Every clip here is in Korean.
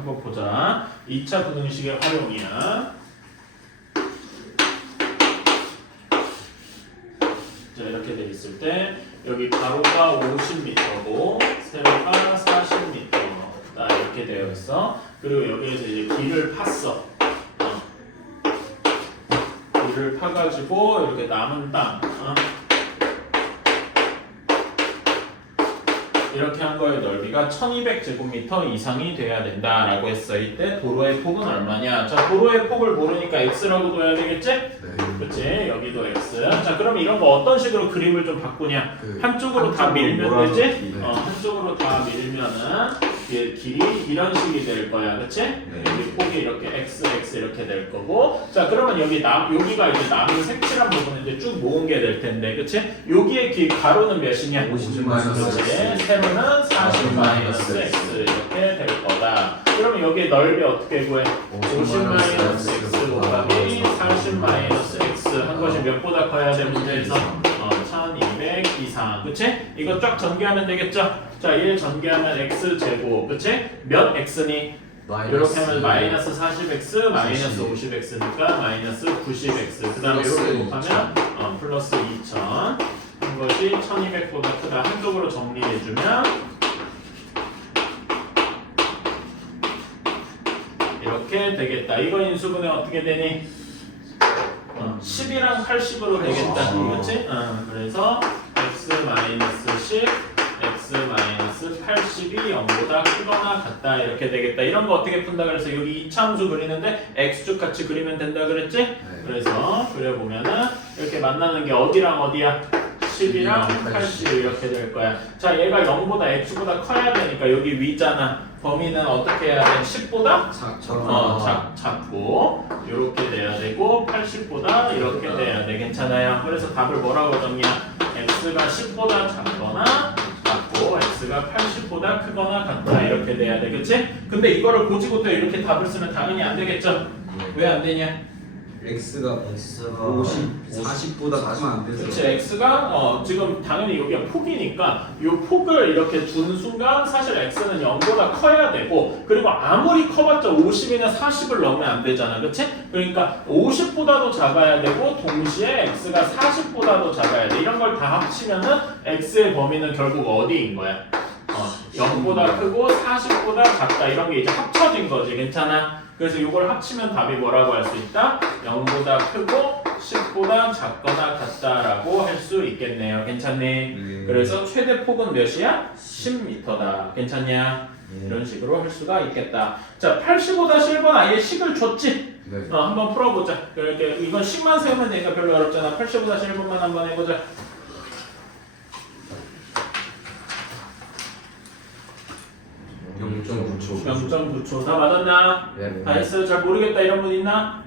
한번 보자. 2차 부등식의 활용이야. 자, 이렇게 돼 있을 때 여기 가로가 50m고 세로가 40m 이렇게 되어 있어. 그리고 여기에서 이제 길을 팠어. 길을 파가지고 이렇게 남은 땅 이렇게 한 거의 넓이가 1200제곱미터 이상이 돼야 된다라고 했어. 이때 도로의 폭은 얼마냐? 자, 도로의 폭을 모르니까 x라고 둬야 되겠지? 네. 그렇지? 여기도 x. 자, 그럼 이런 거 어떤 식으로 그림을 좀 바꾸냐? 한쪽으로 다 밀면 되지? 네. 한쪽으로 다 밀면은 길이 이런 식이 될 거야, 그렇지? 네. 여기 폭이 이렇게 x 이렇게 될 거고. 자, 그러면 여기가 이제 남은 색칠한 부분을 이제 쭉 모은 게 될 텐데, 그렇지? 여기의 길 가로는 몇이냐? 50 마이너스 그렇지? x. 세로는 40 마이너스 x 이렇게 될 거다. 그러면 여기 넓이 어떻게 구해? 50 마이너스 x 곱하기 40 마이너스 x 한 것이 몇보다 커야 돼 문제에서? 1200 이상, 그치? 이거 쫙 전개하면 되겠죠? 자, 1 전개하면 x 제곱, 그치? 몇 x니? 이렇게 하면 마이너스 40x, 마이너스 50x니까 마이너스 90x. 그 다음에 이렇게 곱하면 플러스 2000. 한 것이 1200보다 크다. 한쪽으로 정리해주면 이렇게 되겠다. 이거 인수분해 어떻게 되니? 10이랑 80으로 되겠다. 그렇지? 그래서 x-10, x-80이 0보다 크거나 같다. 이렇게 되겠다. 이런 거 어떻게 푼다 그래서 여기 이차함수 그리는데 x축 같이 그리면 된다 그랬지? 네. 그래서 그려보면은 이렇게 만나는 게 어디랑 어디야? 10이랑 80 이렇게 될 거야. 자, 얘가 0보다 x보다 커야 되니까 여기 위잖아. 범위는 어떻게 해야 돼? 10보다? 작고 이렇게 돼야 되고 80보다 이렇게 돼야 돼. 괜찮아요? 그래서 답을 뭐라고 정리야? x가 10보다 작거나 같고 x가 80보다 크거나 같다. 이렇게 돼야 돼. 그치? 근데 이거를 고지고 또 이렇게 답을 쓰면 당연히 안 되겠죠? 왜 안 되냐? x가 50, 40보다 크면 안 돼서. 그치, x가 지금 당연히 여기가 폭이니까 이 폭을 이렇게 준 순간 사실 x는 0보다 커야 되고, 그리고 아무리 커봤자 50이나 40을 넣으면 안 되잖아, 그치? 그러니까 50보다도 작아야 되고 동시에 x가 40보다도 작아야 돼. 이런 걸 다 합치면은 x의 범위는 결국 어디인 거야? 0보다 크고 40보다 작다. 이런 게 이제 합쳐진 거지. 괜찮아? 그래서 이걸 합치면 답이 뭐라고 할 수 있다? 0보다 크고 10보다 작거나 같다라고 할 수 있겠네요. 괜찮니? 그래서 최대 폭은 몇이야? 10m다. 괜찮냐? 이런 식으로 할 수가 있겠다. 자, 85-1번 아예 식을 줬지? 네. 한번 풀어보자. 이렇게 이건 식만 세우면 되니까 별로 어렵잖아. 85-1번만 한번 해보자. 0.9초. 0.9초. 다 맞았나? 네. 다 했어요? 잘 모르겠다 이런 분 있나?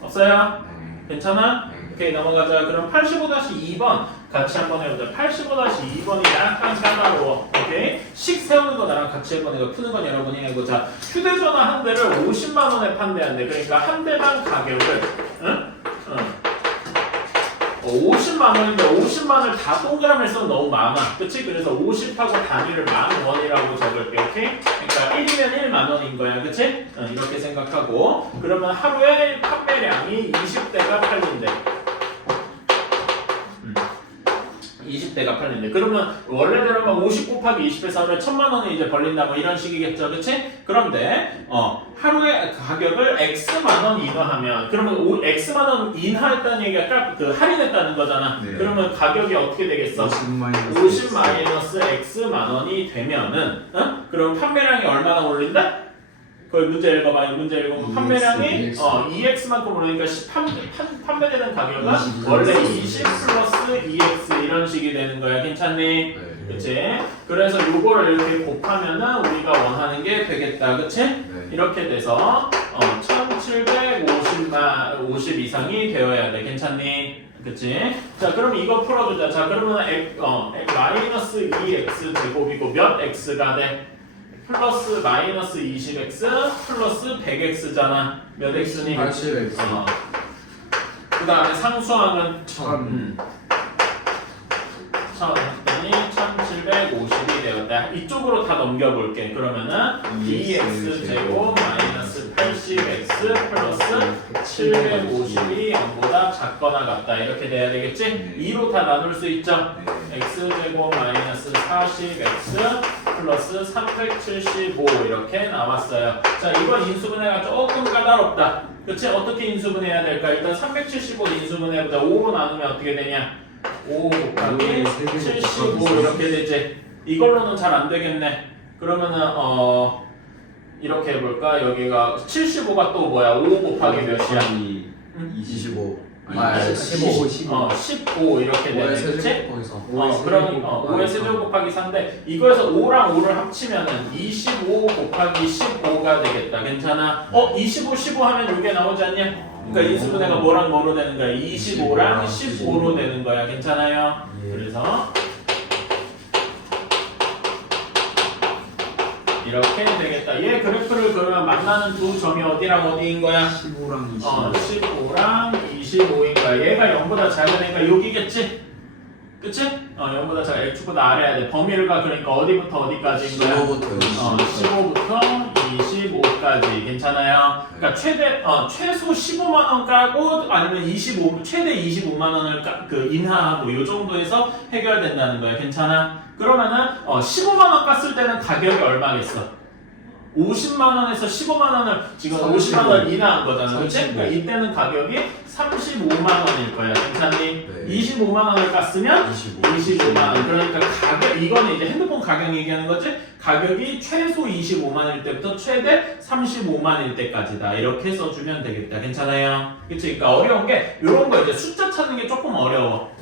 없어요? 네. 괜찮아? 오케이, 넘어가자. 그럼 85-2번 같이 한번 해보자. 85-2번이 약간 까다로워. 오케이? 식 세우는 거 나랑 같이 해보는 거 푸는 건 여러분이 해보자. 휴대전화 한 대를 50만 원에 판대한대. 그러니까 한 대당 가격을 50만 원인데 50만을 다 동그라미 써면 너무 많아. 그치? 그래서 50하고 단위를 10,000원이라고 적을게. 오케이? 그러니까 1이면 1만 원인 거야. 그치? 이렇게 생각하고. 그러면 하루에 판매량이 20대가 팔린대. 20대가 팔린대. 그러면 원래대로만 50 곱하기 20에서 하루에 1,000만 원을 이제 벌린다고 이런 식이겠죠. 그치? 그런데 하루에 가격을 X만 원 인하하면, 그러면 X만 원 인하했다는 얘기가 할인했다는 거잖아. 네. 그러면 가격이 어떻게 되겠어? 50 마이너스 X만 원이 되면은 그럼 판매량이 얼마나 오른다? 그걸 문제 읽어봐. 문제 읽으면 판매량이 2x만큼 오르니까 판매되는 가격은 원래 20 플러스 2x 이런 식이 되는 거야. 괜찮니? 네. 그치? 그래서 요거를 이렇게 곱하면은 우리가 원하는 게 되겠다. 그치? 네. 이렇게 돼서 1750 이상이 되어야 돼. 괜찮니? 그치? 자, 그럼 이거 풀어주자. 자, 그러면 마이너스 2x 제곱이고 몇 x가 돼? 플러스 마이너스 20x 플러스 100x잖아. 몇 x니? 80x. 그 다음에 상수항은 1000. 1000 했더니 1750이 되었다. 이쪽으로 다 넘겨볼게. 그러면은 2x 제곱 마이너스 80x 플러스 750이 0보다 작거나 같다. 이렇게 돼야 되겠지? 2로 다 나눌 수 있죠? x 제곱 마이너스 40x 플러스 375 이렇게 나왔어요. 자, 이번 인수분해가 조금 까다롭다. 그치? 어떻게 인수분해해야 될까? 일단 375 인수분해보자. 5로 나누면 어떻게 되냐? 5 곱하기 75 이렇게 되지. 이걸로는 잘 안 되겠네. 그러면은 이렇게 해볼까? 여기가 75가 또 뭐야? 5 곱하기 몇이야? 25 15 15 이렇게 되네. 그치? 거기서 그럼 5의 세제곱 곱하기 4인데 이거에서 5랑 5를 합치면은 25 곱하기 15가 되겠다. 괜찮아? 25, 15 하면 이게 나오지 않냐? 그러니까 인수분해가 뭐랑 뭐로 되는 거야? 25랑 15로 되는 거야. 괜찮아요? 그래서 이렇게 되겠다. 얘 그래프를 그러면 만나는 두 점이 어디랑 어디인 거야? 15랑 25 15랑 25인 거야. 얘가 0보다 작으니까 여기겠지? 그치? 0보다 작아. X축보다 아래야 돼. 범위가 그러니까 어디부터 어디까지인 거야? 15부터 25까지. 괜찮아요? 그러니까 최소 15만 원 까고 아니면 최대 25만 원을 인하하고 요 정도에서 해결된다는 거야. 괜찮아? 그러면은 15만 원 깠을 때는 가격이 얼마겠어? 50만 원에서 15만 원을 지금 50만 원 인하한 거잖아. 그치? 그러니까 이때는 가격이 35만 원일 거야. 괜찮니? 네. 25만 원을 깠으면 25만 원. 그러니까 이거는 이제 핸드폰 가격 얘기하는 거지? 가격이 최소 25만 원일 때부터 최대 35만 원일 때까지다. 이렇게 써주면 되겠다. 괜찮아요? 그치? 그러니까 어려운 게 이런 거 이제 숫자 찾는 게 조금 어려워.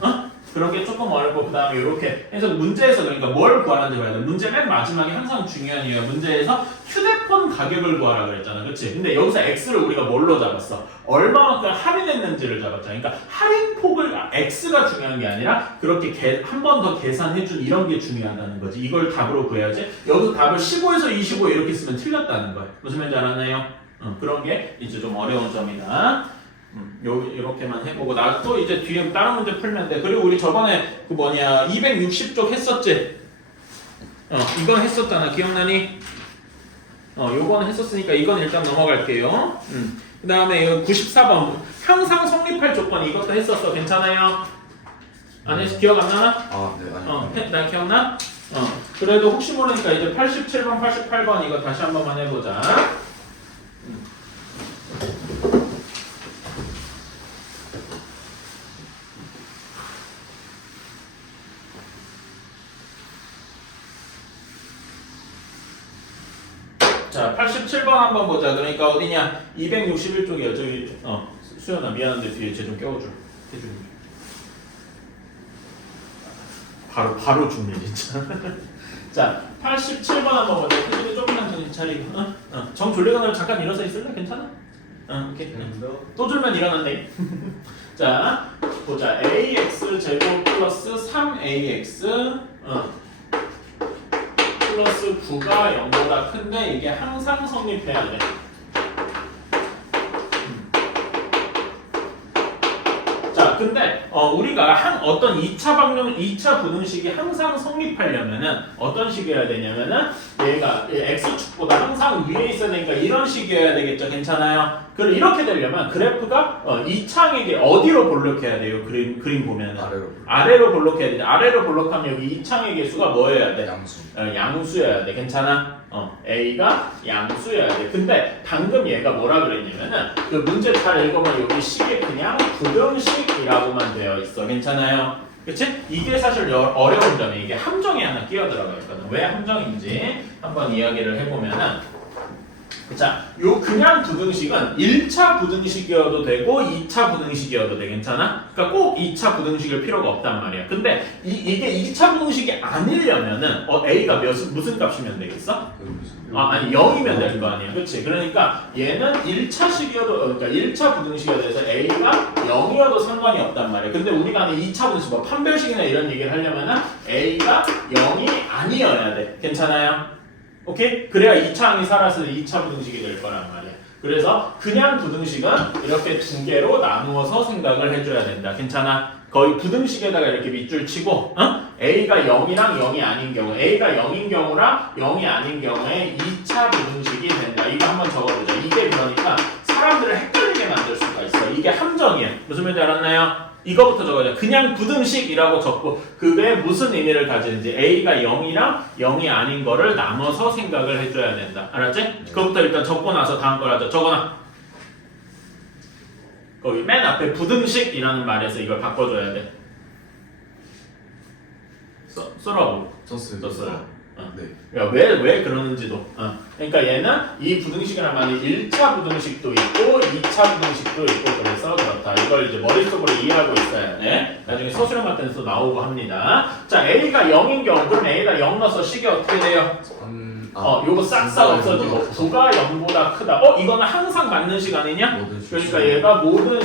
그런 게 조금 어렵고 그 다음에 이렇게 해서 문제에서 그러니까 뭘 구하는지 봐야 돼. 문제 맨 마지막에 항상 중요한 이유가 문제에서 휴대폰 가격을 구하라 그랬잖아. 그치? 근데 여기서 X를 우리가 뭘로 잡았어? 얼마만큼 할인했는지를 잡았잖아. 그러니까 할인폭을 X가 중요한 게 아니라 그렇게 한 번 더 계산해준 이런 게 중요하다는 거지. 이걸 답으로 구해야지. 여기서 답을 15에서 25 이렇게 쓰면 틀렸다는 거야. 무슨 말인지 알았나요? 그런 게 이제 좀 어려운 점이다. 요렇게만 해보고 나 또 이제 뒤에 다른 문제 풀면 돼. 그리고 우리 저번에 260쪽 했었지? 이건 했었잖아. 기억나니? 요건 했었으니까 이건 일단 넘어갈게요. 그 다음에 94번 항상 성립할 조건 이것도 했었어. 괜찮아요? 안 했어? 기억 안 나나? 나 기억나? 그래도 혹시 모르니까 이제 87번, 88번 이거 다시 한 번만 해보자. 자, 87번 한번 보자. 그러니까 어디냐? 261쪽이야. 저기 수연아 미안한데 뒤에 쟤 좀 껴줘. 해주니. 바로 죽네 진짜. 자, 87번 한번 보자. 태준이 조금만 정신 차리고. 정 졸리거나 잠깐 일어서 있을래? 괜찮아? 오케이. 또 졸면 일어난대. 자, 보자. ax 제곱 플러스 3ax 플러스 9가 0보다 큰데 이게 항상 성립해야 돼. 자, 근데 우리가 어떤 2차 부등식이 항상 성립하려면은 어떤 식이어야 되냐면은 얘가 x축보다 항상 위에 있어야 되니까 이런 식이어야 되겠죠. 괜찮아요? 그럼 이렇게 되려면 그래프가 이창에게 어디로 볼록해야 돼요? 그림 보면은 아래로 볼록해야 돼. 아래로 볼록하면 여기 이창의 개수가 뭐여야 돼? 양수여야 돼. 괜찮아? A가 양수여야 돼. 근데 방금 얘가 뭐라 그랬냐면은 그 문제 잘 읽으면 여기 식이 그냥 부등식이라고만 되어 있어. 괜찮아요? 그치? 이게 사실 어려운 점이 이게 함정이 하나 끼어 들어가 있거든. 왜 함정인지 한번 이야기를 해보면은 자, 요 그냥 부등식은 1차 부등식이어도 되고 2차 부등식이어도 돼. 괜찮아? 그러니까 꼭 2차 부등식일 필요가 없단 말이야. 근데 이게 2차 부등식이 아니려면은 A가 무슨 값이면 되겠어? 아니 0이면 될 거 아니야. 그렇지? 그러니까 얘는 1차식이어도 그러니까 1차 부등식이어도 해서 A가 0이어도 상관이 없단 말이야. 근데 우리가 하는 2차 부등식 뭐 판별식이나 이런 얘기를 하려면은 A가 0이 아니어야 돼. 괜찮아요? 오케이? 그래야 2차 항이 살아서 2차 부등식이 될 거란 말이야. 그래서 그냥 부등식은 이렇게 두 개로 나누어서 생각을 해줘야 된다. 괜찮아? 거의 부등식에다가 이렇게 밑줄 치고 A가 0이랑 0이 아닌 경우 A가 0인 경우랑 0이 아닌 경우에 2차 부등식이 된다. 이거 한번 적어보자. 이게 그러니까 사람들을 헷갈리게 만들 수가 있어. 이게 함정이야. 무슨 말인지 알았나요? 이거부터 적어줘. 그냥 부등식이라고 적고 그게 무슨 의미를 가지는지 A가 0이랑 0이 아닌 거를 나눠서 생각을 해줘야 된다. 알았지? 그거부터 일단 적고 나서 다음 걸 하자. 적어놔. 거기 맨 앞에 부등식이라는 말에서 이걸 바꿔줘야 돼. 써라고. 썼어요. 네. 그러니까 왜 그러는지도. 그러니까 얘는 이 부등식이란 말이 1차 부등식도 있고 2차 부등식도 있고 그래서 그렇다. 이걸 이제 머릿속으로 이해하고 있어야 돼. 나중에 서술형 같은 데서 나오고 합니다. 자, A가 0인 경우 그럼 A가 0 넣어서 식이 어떻게 돼요? 요거 싹싹 없어지고 9가 0보다 크다. 이거는 항상 맞는 식 아니냐? 그러니까 얘가 모든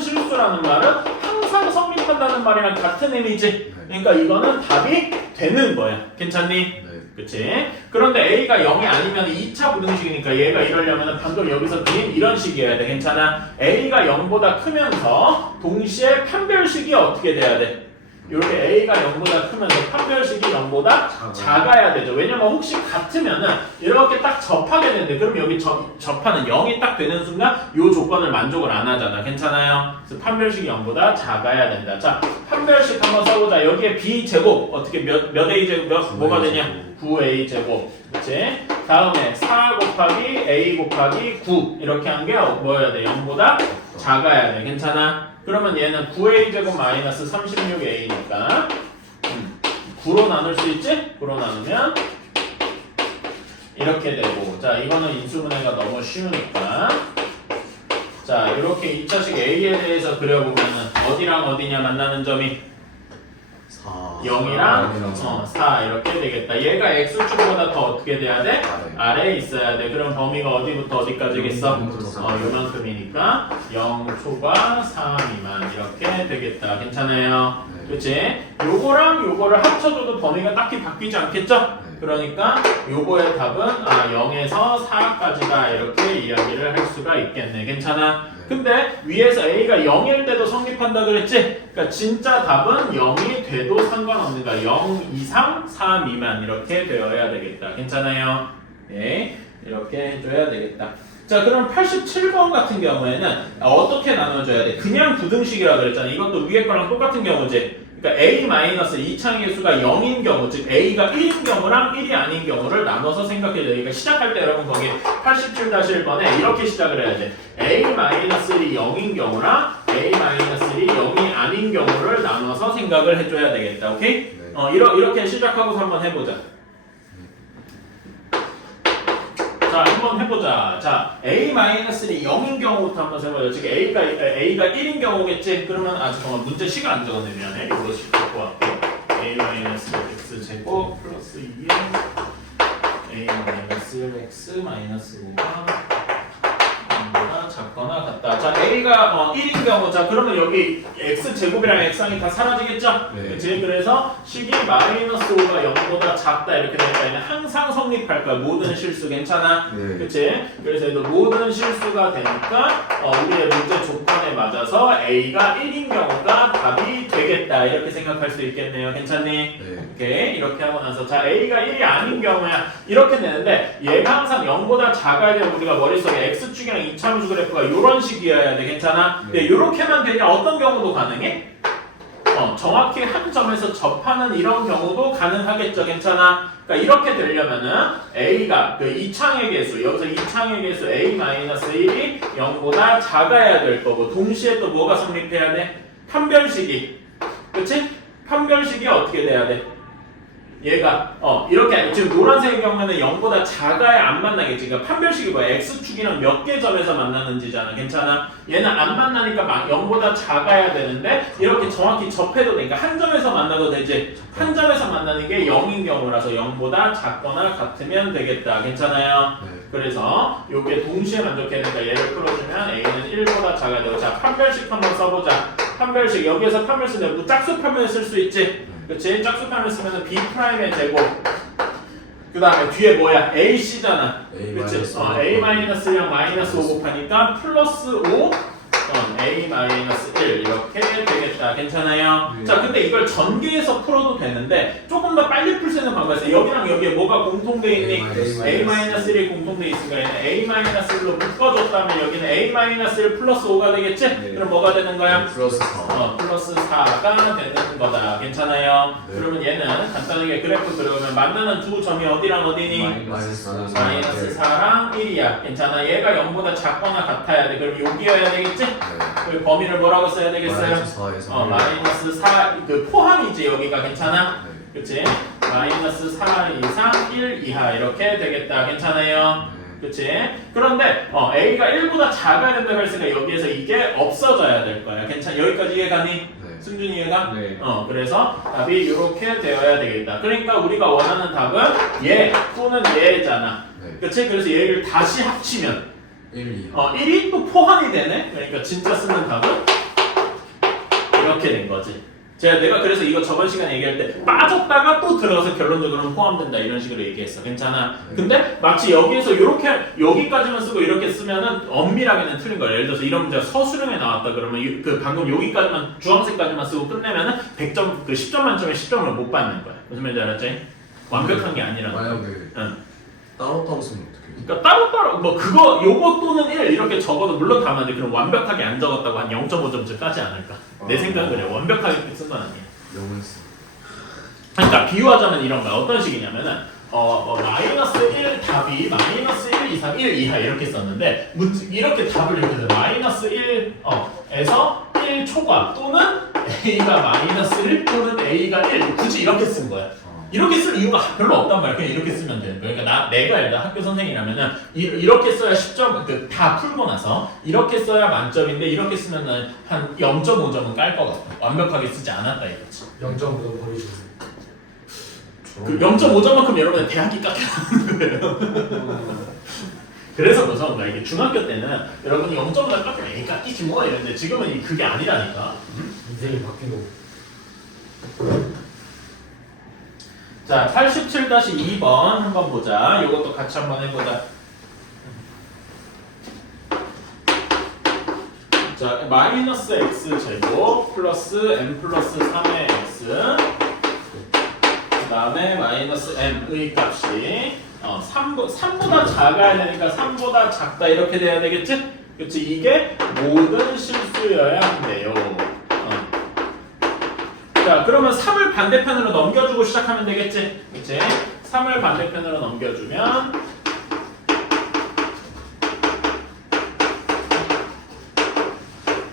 실수라는 말은 항상 성립한다는 말이랑 같은 의미지. 그러니까 이거는 답이 되는 거야. 괜찮니? 네. 그치? 그런데 A가 0이 아니면 2차 부등식이니까 얘가 이러려면 방금 여기서 그린 이런 식이어야 돼. 괜찮아? A가 0보다 크면서 동시에 판별식이 어떻게 돼야 돼? 이렇게 A가 0보다 크면서 판별식이 0보다 작아야 되죠. 왜냐면 혹시 같으면은 이렇게 딱 접하게 되는데 그럼 여기 접하는 0이 딱 되는 순간 이 조건을 만족을 안 하잖아. 괜찮아요? 그래서 판별식이 0보다 작아야 된다. 자, 판별식 한번 써보자. 여기에 B제곱 어떻게 몇 A제곱 뭐가 되냐? 9A제곱. 그치? 다음에 4 곱하기 A 곱하기 9 이렇게 한 게 뭐여야 돼? 0보다 작아야 돼. 괜찮아? 그러면 얘는 9a제곱 마이너스 36a니까 9로 나눌 수 있지? 9로 나누면 이렇게 되고 자 이거는 인수분해가 너무 쉬우니까 자 이렇게 2차식 a에 대해서 그려보면은 어디랑 어디냐 만나는 점이 0이랑 4 이렇게 되겠다. 얘가 x축보다 더 어떻게 돼야 돼? 아래에 있어야 돼. 그럼 범위가 어디부터 어디까지겠어? 요만큼이니까 0 초과 4 미만 이렇게 되겠다. 괜찮아요? 그치? 요거랑 요거를 합쳐줘도 범위가 딱히 바뀌지 않겠죠? 그러니까 요거의 답은 0에서 4까지다 이렇게 이야기를 할 수가 있겠네. 괜찮아? 근데 위에서 A가 0일 때도 성립한다 그랬지? 그러니까 진짜 답은 0이 돼도 상관없는 거야. 0 이상 4 미만 이렇게 되어야 되겠다. 괜찮아요? 네, 이렇게 해줘야 되겠다. 자, 그럼 87번 같은 경우에는 어떻게 나눠줘야 돼? 그냥 부등식이라 그랬잖아. 이것도 위에 거랑 똑같은 경우지. 그러니까 A-2창의 개수가 0인 경우, 즉 A가 1인 경우랑 1이 아닌 경우를 나눠서 생각해야 돼. 그러니까 시작할 때 여러분 거기 87-1번에 이렇게 시작을 해야 돼. A-1이 0인 경우랑 A-1이 0이 아닌 경우를 나눠서 생각을 해줘야 되겠다. 오케이? 이렇게 시작하고서 한번 해보자. 자, 한번 해보자. 자, A-이 0인 경우부터 한번 해보자. 즉, A가 1인 경우겠지? 그러면, 잠깐만, 문제 시가 안 적었네. 미안해. 이거 식 갖고 왔고. A-X제곱 플러스 2에 A-X-5가 0보다 작거나 같다. 자, A가 1인 경우, 자, 그러면 여기 X제곱이랑 X항이 다 사라지겠죠? 네. 그치? 그래서 식이 마이너스 5가 0보다 작다 이렇게 되니까 얘는 항상 성립할 거야. 모든 실수 괜찮아? 네. 그치? 그래서 얘도 모든 실수가 되니까 우리의 문제 조건에 맞아서 A가 1인 경우가 답이 되겠다. 이렇게 생각할 수 있겠네요. 괜찮니? 네. 오케이. 이렇게 하고 나서 자, A가 1이 아닌 경우야. 이렇게 되는데 얘가 항상 0보다 작아야 되면 우리가 머릿속에 X축이랑 이차함수 그래프가 이런 식이어야 돼. 괜찮아? 근데 이렇게만 되냐? 어떤 경우도 가능해? 정확히 한 점에서 접하는 이런 경우도 가능하겠죠. 괜찮아? 그러니까 이렇게 되려면은 A가 그 이창의 개수, 여기서 이창의 개수 A-1이 0보다 작아야 될 거고 동시에 또 뭐가 성립해야 돼? 판별식이. 그치? 판별식이 어떻게 돼야 돼? 얘가 이렇게 지금 노란색의 경우에는 0보다 작아야 안 만나겠지. 그러니까 판별식이 뭐야? X축이랑 몇 개 점에서 만나는지잖아. 괜찮아? 얘는 안 만나니까 0보다 작아야 되는데 이렇게 정확히 접해도 되니까 한 점에서 만나도 되지. 한 점에서 만나는 게 0인 경우라서 0보다 작거나 같으면 되겠다. 괜찮아요? 네. 그래서 이게 동시에 만족해야 되니까 얘를 풀어주면 A는 1보다 작아야 되고 자, 판별식 한번 써보자. 판별식 여기에서 판별식 내고 짝수 판별 쓸 수 있지. 그치? 짝수 판을 쓰면 B'의 제곱 그 다음에 뒤에 뭐야? AC잖아. A 그치? 마이너스 A-랑 마이너스 5 곱하니까 플러스 5 A-1 이렇게 되겠다. 괜찮아요? 네. 자, 근데 이걸 전개해서 풀어도 되는데 조금 더 빨리 풀 수 있는 방법이 있어요. 여기랑 여기에 뭐가 공통돼 있니? A-1이 공통돼 있으니까 얘는 A-1로 묶어줬다면 여기는 A-1 플러스 5가 되겠지? 네. 그럼 뭐가 되는 거야? 플러스 4 플러스 4가 되는 거다. 괜찮아요? 네. 그러면 얘는 간단하게 그래프 그려보면 만나는 두 점이 어디랑 어디니? 마이너스 마이너스 4랑 1이야. 괜찮아. 얘가 0보다 작거나 같아야 돼. 그럼 여기여야 되겠지? 그 범위를 뭐라고 써야 되겠어요? 마이너스 4에서 마이너스 4, 그 포함이지 여기가. 괜찮아? 네. 그치? 마이너스 4 이상 1 이하 이렇게 되겠다. 괜찮아요? 그치? 그런데 A가 1보다 작아야 된다고 했으니까 여기에서 이게 없어져야 될 거야. 괜찮아? 여기까지 이해가니? 네. 승준이 이해가? 네. 그래서 답이 이렇게 되어야 되겠다. 그러니까 우리가 원하는 답은 얘 또는 얘잖아. 네. 그치? 그래서 얘를 다시 합치면 1, 2 1이 또 포함이 되네? 그러니까 진짜 쓰는 답은 이렇게 된 거지. 내가 그래서 이거 저번 시간에 얘기할 때 빠졌다가 또 들어가서 결론적으로는 포함된다 이런 식으로 얘기했어. 괜찮아? 근데 마치 여기에서 이렇게 여기까지만 쓰고 이렇게 쓰면은 엄밀하게는 틀린 거야. 예를 들어서 이런 문제가 서술형에 나왔다 그러면 그 방금 여기까지만 주황색까지만 쓰고 끝내면은 100점 그 10점 만점에 10점을 못 받는 거야. 무슨 말인지 알았지? 완벽한 게 아니라는 거야. 만약에 응. 따로 쓰면 어떡해? 그러니까 따로따로 뭐 그거 요거 또는 1 이렇게 적어도 물론 가면 그럼 완벽하게 안 적었다고 한 0.5점쯤 까지 않을까. 내 생각은 그래. 완벽하게 쓴 건 아니야. 영어했어. 그러니까 비유하자면 이런 거야. 어떤 식이냐면은 마이너스 1 답이 마이너스 1 이상 1 이하 이렇게 썼는데 이렇게 답을 이렇게 돼. 마이너스 1에서 1 초과 또는 A가 마이너스 1 또는 A가 1 굳이 이렇게 쓴 거야. 이렇게 쓸 이유가 별로 없단 말이야. 그냥 이렇게 쓰면 되는 거야. 그러니까 내가 일단 학교 선생이라면은 이렇게 써야 10점 다 풀고 나서 이렇게 써야 만점인데 이렇게 쓰면은 한 0.5점은 깔 것 같아. 완벽하게 쓰지 않았다 이거지. 0.5점 버리죠. 그 0.5점만큼 여러분의 대학이 깎여나는 거예요. 그래서 무서운 거야. 이게 중학교 때는 여러분이 0.5점 깎이면 에이 깎이지 뭐 이랬는데 지금은 그게 아니라니까. 인생이 바뀌고. 자, 87-2번 한번 보자. 이것도 같이 한번 해보자. 자, 마이너스 x 제곱 플러스 m 플러스 3의 x 그 다음에 마이너스 m의 값이 3보다 작아야 되니까 3보다 작다 이렇게 돼야 되겠지? 그치? 이게 모든 실수여야 한대요. 자, 그러면 3을 반대편으로 넘겨주고 시작하면 되겠지? 그치? 3을 반대편으로 넘겨주면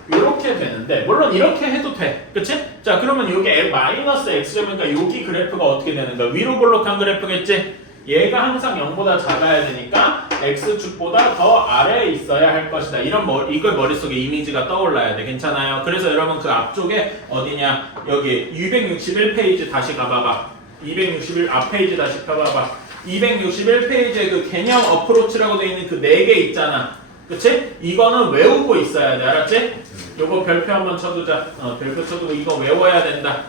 이렇게 되는데 물론 이렇게 해도 돼. 그치? 자, 그러면 여기 마이너스 x점이니까 여기 그래프가 어떻게 되는 거야? 위로 볼록한 그래프겠지? 얘가 항상 0보다 작아야 되니까 x축보다 더 아래에 있어야 할 것이다. 이걸 머릿속에 이미지가 떠올라야 돼. 괜찮아요? 그래서 여러분 그 앞쪽에 어디냐? 여기 261페이지 다시 가봐봐. 261 앞페이지 다시 가봐봐. 261페이지에 그 개념 어프로치라고 되어 있는 그 4개 있잖아. 그치? 이거는 외우고 있어야 돼. 알았지? 요거 별표 한번 쳐두자. 별표 쳐두고 이거 외워야 된다.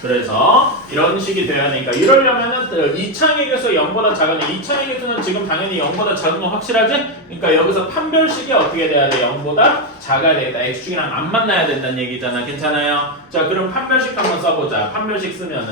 그래서 이런 식이 되어야 되니까 이러려면은 이창의 개수 0보다 작으니 이창의 개수는 지금 당연히 0보다 작은 건 확실하지? 그러니까 여기서 판별식이 어떻게 돼야 돼? 0보다 작아야 되겠다. x축이랑 안 만나야 된다는 얘기잖아. 괜찮아요? 자, 그럼 판별식 한번 써보자. 판별식 쓰면은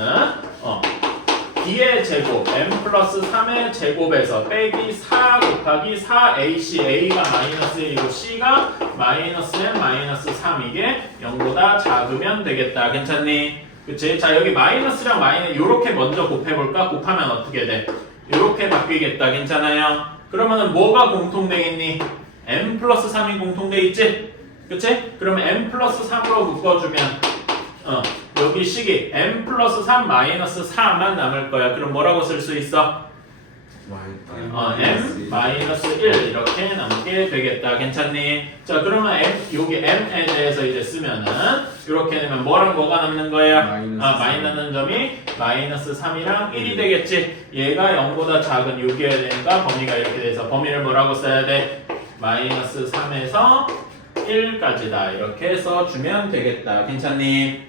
b의 제곱 m 플러스 3의 제곱에서 빼기 4 곱하기 4ac a가 마이너스 1이고 c가 마이너스 m 마이너스 3 이게 0보다 작으면 되겠다. 괜찮니? 그치? 자, 여기 마이너스랑 마이너스 요렇게 먼저 곱해볼까? 곱하면 어떻게 돼? 요렇게 바뀌겠다. 괜찮아요? 그러면은 뭐가 공통되겠니? m 플러스 3이 공통돼 있지? 그치? 그러면 m 플러스 3으로 묶어주면 여기 식이 m 플러스 3 마이너스 4만 남을 거야. 그럼 뭐라고 쓸 수 있어? m 마이너스 1 이렇게 남게 되겠다. 괜찮니? 자, 그러면 여기 m에 대해서 이제 쓰면은 이렇게 되면 뭐랑 뭐가 남는 거야? 마이너스 점이 마이너스 3이랑 1이 되겠지? 얘가 0보다 작은 6이어야 되니까 범위가 이렇게 돼서 범위를 뭐라고 써야 돼? 마이너스 3에서 1까지다. 이렇게 써주면 되겠다. 괜찮니?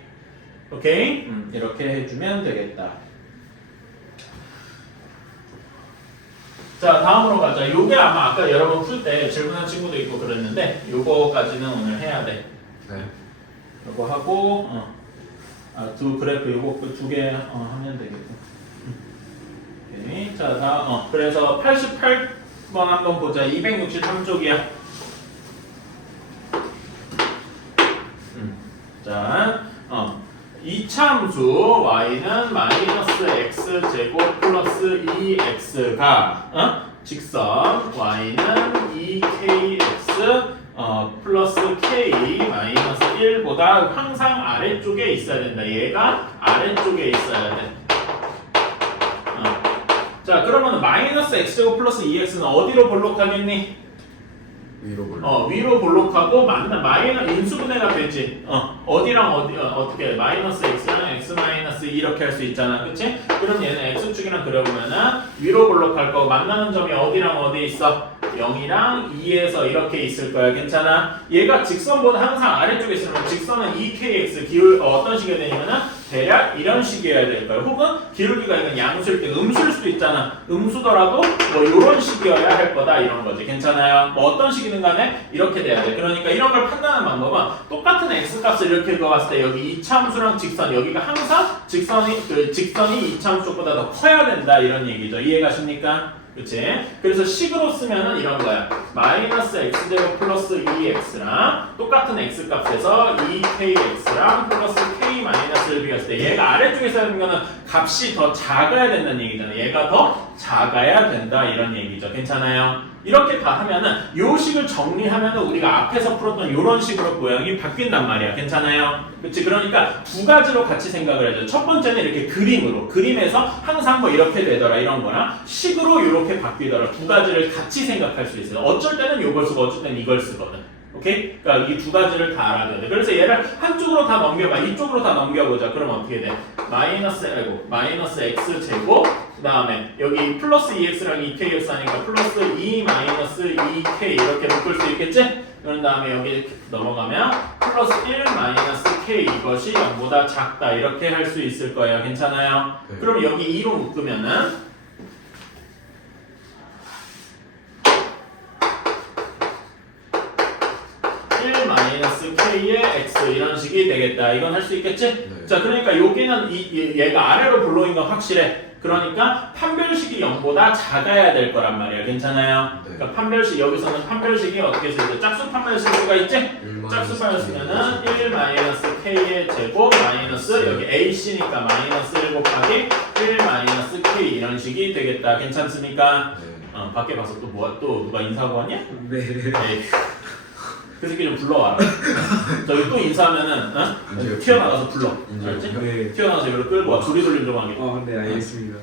오케이? 이렇게 해주면 되겠다. 자, 다음으로 가자. 요게 아마 아까 여러분 풀 때 질문한 친구도 있고 그랬는데 요거까지는 오늘 해야 돼. 네. 요거 하고 두 그래프 요거 두 개 하면 되겠고. 오케이. 자, 다음 그래서 88번 한번 보자. 263쪽이야. 자, 이차함수 y는 마이너스 x 제곱 플러스 2x가 직선 y는 2kx 플러스 k 마이너스 1보다 항상 아래쪽에 있어야 된다. 얘가 아래쪽에 있어야 돼. 자, 그러면 마이너스 x 제곱 플러스 2x는 어디로 볼록하겠니? 위로 올라. 위로 볼록하고 마이너스 인수분해가 되지. 어디랑 어떻게 마이너스 x랑 x 마이너스 이렇게 할 수 있잖아, 그렇지? 그럼 얘는 x축이랑 그려보면은 위로 볼록할 거 만나는 점이 어디랑 어디 있어? 0이랑 2에서 이렇게 있을 거야, 괜찮아? 얘가 직선보다 항상 아래쪽에 있으면 직선은 2kx 기울 어떤 식이 되냐면은 대략 이런 식이어야 될 거야. 혹은 기울기가 있는 양수일 때 음수일 수도 있잖아. 음수더라도 뭐 이런 식이어야 할 거다 이런 거지. 괜찮아요? 뭐 어떤 식이든 간에 이렇게 돼야 돼. 그러니까 이런 걸 판단하는 방법은 똑같은 x 값을 이렇게 그어봤을 때 여기 이차함수랑 직선 여기가 항상 직선이 이차함수보다 더 커야 된다 이런 얘기죠. 이해가십니까? 그치? 그래서 식으로 쓰면은 이런 거야. 마이너스 x제곱 플러스 2x랑 똑같은 x값에서 2kx랑 플러스 k 마이너스를 비웠을 때 얘가 아래쪽에 있어야 되는 거는 값이 더 작아야 된다는 얘기잖아. 얘가 더 작아야 된다 이런 얘기죠. 괜찮아요? 이렇게 다 하면은 요 식을 정리하면은 우리가 앞에서 풀었던 요런 식으로 모양이 바뀐단 말이야. 괜찮아요? 그치? 그러니까 두 가지로 같이 생각을 해줘. 첫 번째는 이렇게 그림에서 항상 뭐 이렇게 되더라 이런 거나 식으로 이렇게 바뀌더라. 두 가지를 같이 생각할 수 있어요. 어쩔 때는 요걸 쓰고 어쩔 때는 이걸 쓰거든. 오케이? 그러니까 이 두 가지를 다 알아야 돼. 그래서 얘를 한쪽으로 다 넘겨봐. 이쪽으로 다 넘겨보자. 그럼 어떻게 돼? 마이너스 x 제곱 그 다음에 여기 플러스 2x랑 2kx 하니까 플러스 2 마이너스 2k 이렇게 묶을 수 있겠지? 그런 다음에 여기 넘어가면 플러스 1 마이너스 k 이것이 0보다 작다 이렇게 할 수 있을 거예요. 괜찮아요? 네. 그럼 여기 2로 묶으면은 1 마이너스 k의 x 이런 식이 되겠다. 이건 할 수 있겠지? 네. 자, 그러니까 여기는 얘가 아래로 볼록인 건 확실해. 그러니까 판별식이 0보다 작아야 될 거란 말이야. 괜찮아요? 네. 그러니까 판별식 여기서는 판별식이 어떻게 쓰죠? 짝수 판별식 수가 있지? 짝수 판별식은 1 마이너스 k의 제곱 마이너스 여기 ac니까 마이너스 1 곱하기 1 마이너스 k 이런 식이 되겠다. 괜찮습니까? 네. 밖에 봐서 또 누가 인사하고 왔냐? 네. 에이. 그 새끼 좀 불러와라. 저기 또 인사하면은 인제요. 튀어나가서 불러. 인제요. 알지? 네. 튀어나가서 이걸 끌고 와. 조리 돌림 좀 하게. 네, 알겠습니다.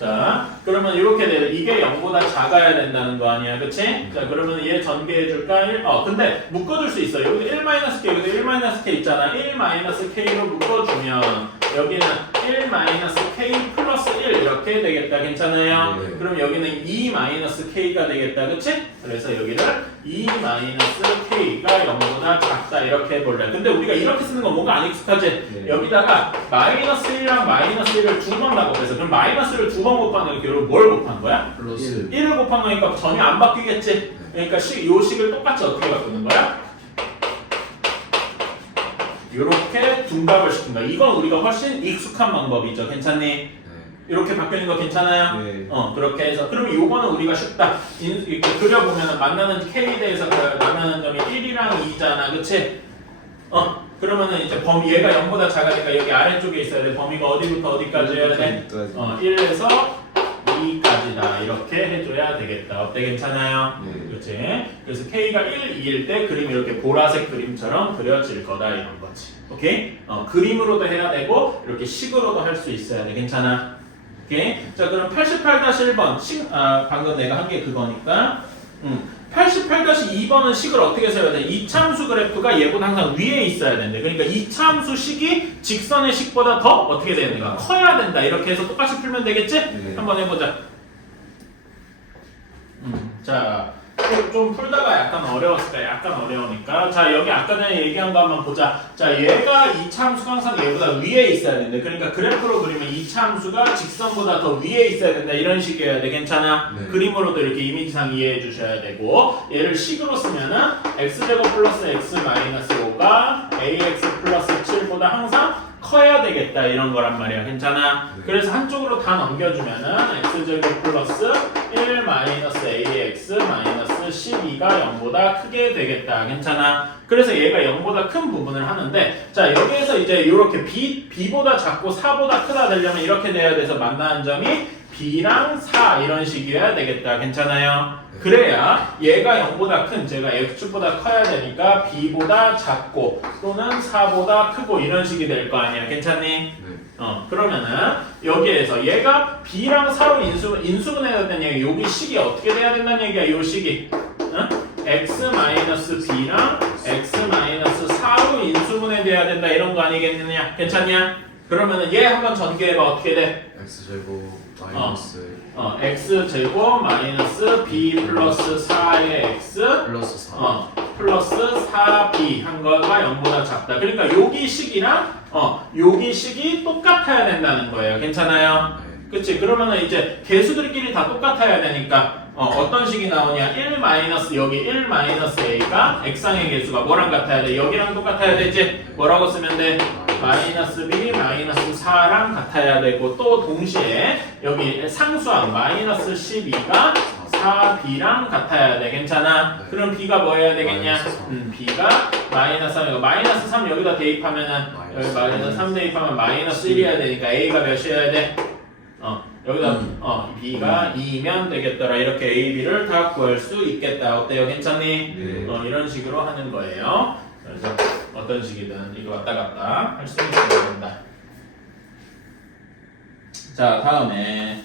자, 그러면 이렇게 돼. 이게 0보다 작아야 된다는 거 아니야, 그치? 자, 그러면 얘 전개해줄까? 근데 묶어줄 수 있어. 여기도 1-k, 여기도 1-k 있잖아. 1-k로 묶어주면 여기는 1-k 플러스 1 이렇게 되겠다. 괜찮아요? 네. 그럼 여기는 2-k가 되겠다, 그치? 그래서 여기를 2-k가 0보다 작다 이렇게 해볼래. 근데 우리가 이렇게 쓰는 건 뭔가 안 익숙하지? 네. 여기다가 마이너스 1이랑 마이너스 1을 두 번 곱해서 그럼 마이너스를 두 번 곱하는 게 뭘 곱한 거야? 플러스 1을 곱한 거니까 전혀 안 바뀌겠지? 그러니까 요 식을 똑같이 어떻게 바꾸는 거야? 이렇게 둔갑을 시킨 거야. 이건 우리가 훨씬 익숙한 방법이죠. 괜찮니? 네. 이렇게 바뀌는 거 괜찮아요? 네. 그렇게 해서 그러면 요거는 우리가 쉽다. 이렇게 그려보면 만나는 k에 대해서 만나는 점이 1이랑 2잖아. 그치? 그러면은 이제 얘가 0보다 작으니까 여기 아래쪽에 있어야 돼. 범위가 어디부터 어디까지 해야 돼? 1에서 2까지다. 이렇게 해줘야 되겠다. 어때? 괜찮아요? 네. 그렇지? 그래서 K가 1, 2일 때 그림이 이렇게 보라색 그림처럼 그려질 거다. 이런 거지. 오케이? 그림으로도 해야 되고 이렇게 식으로도 할 수 있어야 돼. 괜찮아? 오케이? 자, 그럼 88-1번. 방금 내가 한 게 그거니까. 88-2번은 식을 어떻게 써야 돼? 이차함수 그래프가 얘보다 항상 위에 있어야 된대. 그러니까 이차함수 식이 직선의 식보다 더 어떻게 돼야 된다? 커야 된다. 이렇게 해서 똑같이 풀면 되겠지? 네. 한번 해보자. 자, 좀 풀다가 약간 어려웠을까? 약간 어려우니까. 자, 여기 아까 전에 얘기한 거 한번 보자. 자, 얘가 이차함수가 항상 얘보다 위에 있어야 된대. 그러니까 그래프로 그리면 이차함수가 직선보다 더 위에 있어야 된다. 이런 식이어야 돼. 괜찮아? 네. 그림으로도 이렇게 이미지상 이해해 주셔야 되고, 얘를 식으로 쓰면은 x제곱 플러스 x 마이너스 5가 ax 플러스 7보다 항상 커야 되겠다 이런 거란 말이야. 괜찮아? 네. 그래서 한쪽으로 다 넘겨주면은 x제곱 플러스 1 마이너스 ax 마이너스 12가 0보다 크게 되겠다. 괜찮아? 그래서 얘가 0보다 큰 부분을 하는데, 자, 여기에서 이제 이렇게 b보다 작고 4보다 크다 되려면 이렇게 돼야 돼서 만나는 점이 b랑 4 이런 식이어야 되겠다. 괜찮아요? 그래야 얘가 0보다 큰, 제가 x축보다 커야 되니까 b보다 작고 또는 4보다 크고 이런 식이 될 거 아니야. 괜찮니? 네. 그러면은 여기에서 얘가 b랑 4로 인수분해야 되는 얘기, 여기 식이 어떻게 돼야 된다는 얘기야. 요 식이 x-b랑 x-4로 인수분해돼야 된다 이런 거 아니겠느냐. 괜찮냐? 그러면은 얘 한번 전개해봐. 어떻게 돼? x제곱 마이너스 x제곱 마이너스 b 플러스 4의 x 플러스 4 플러스 4b 한 거가 0보다 작다. 그러니까 여기 식이랑 여기 식이 똑같아야 된다는 거예요. 괜찮아요? 네. 그치? 그러면은 이제 개수들끼리 다 똑같아야 되니까 어떤 식이 나오냐? 1 마이너스 여기 1 마이너스 a가 x항의 개수가 뭐랑 같아야 돼? 여기랑 똑같아야 되지? 뭐라고 쓰면 돼? 마이너스 b 마이너스 4랑 같아야 되고, 또 동시에 여기 상수항 마이너스 12가 4b랑 같아야 돼. 괜찮아? 네. 그럼 b가 뭐 해야 되겠냐? 마이너스 3. b가 마이너스 3, 마이너스 3 여기다 대입하면은 여기 마이너스 3 대입하면 마이너스 1이어야 되니까 a가 몇이어야 돼? 여기다 b가 2면 되겠더라. 이렇게 a, b를 다 구할 수 있겠다. 어때요? 괜찮니? 네. 이런 식으로 하는 거예요. 그래서 어떤 식이든 이거 왔다 갔다 할 수 있어야 된다. 자, 다음에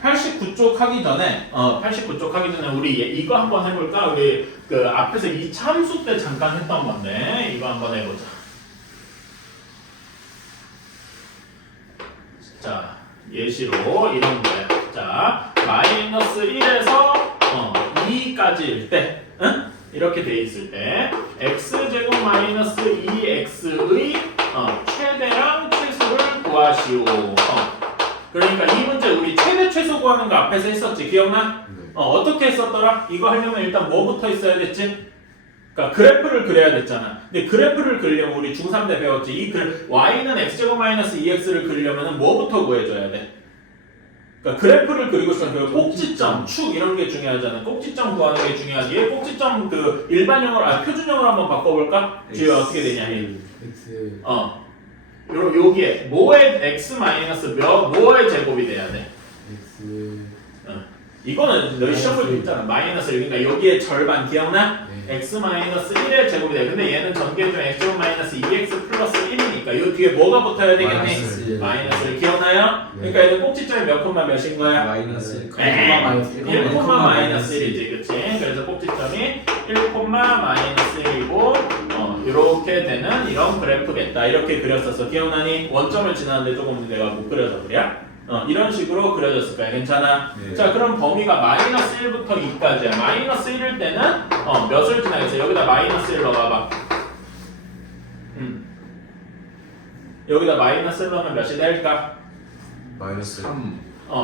89쪽 하기 전에 89쪽 하기 전에 우리 이거 한번 해볼까? 우리 그 앞에서 이 참수 때 잠깐 했던 건데 이거 한번 해보자. 자, 예시로 이런 거야. 자, 마이너스 1에서 2까지일 때, 이렇게 돼 있을 때 x제곱 마이너스 2x의 최대랑 최소를 구하시오. 그러니까 이 문제 우리 최대 최소 구하는 거 앞에서 했었지. 기억나? 네. 어떻게 했었더라? 이거 하려면 일단 뭐부터 있어야 됐지? 그러니까 그래프를 그려야 됐잖아. 근데 그래프를 그리려면 우리 중3 때 배웠지. 이 y는 x제곱 마이너스 2x를 그리려면 뭐부터 구해줘야 돼? 그러니까 그래프를 그리고 싶으면 그 꼭지점, 축 이런 게 중요하잖아. 꼭지점 구하는 게 중요하지. 얘 꼭지점 그 일반형으로 표준형으로 한번 바꿔볼까? 주요 어떻게 되냐? X 여기에 뭐의 x 마이너스 뭐의 제곱이 돼야 돼? X 이거는 너희 시험 볼때 있잖아. 마이너스 그러니까 여기에 절반 기억나? 네. x 마이너스 1의 제곱이 돼. 근데 얘는 전개해주면 x 마이너스 2x 플러스 1이니까 이 뒤에 뭐가 붙어야 되겠니? 마이너스 기억나요? 네. 그러니까 얘는 꼭지점이 몇 콤마 몇인 거야? 마이너스 1 콤마 마이너스 1이지, 그치? 그래서 꼭지점이 1 콤마 마이너스 1이고 이렇게 되는 이런 그래프겠다. 이렇게 그렸었어. 기억나니? 원점을 지나는데 조금 내가 못 그려서 그래? 이런 식으로 그려졌을 거야. 괜찮아? 네. 자, 그럼 범위가 마이너스 1부터 2까지야. 마이너스 1일 때는 몇을 지나겠어? 여기다 마이너스 1 넣어봐봐. 여기다 마이너스 1 넣으면 몇이 될까? 마이너스 3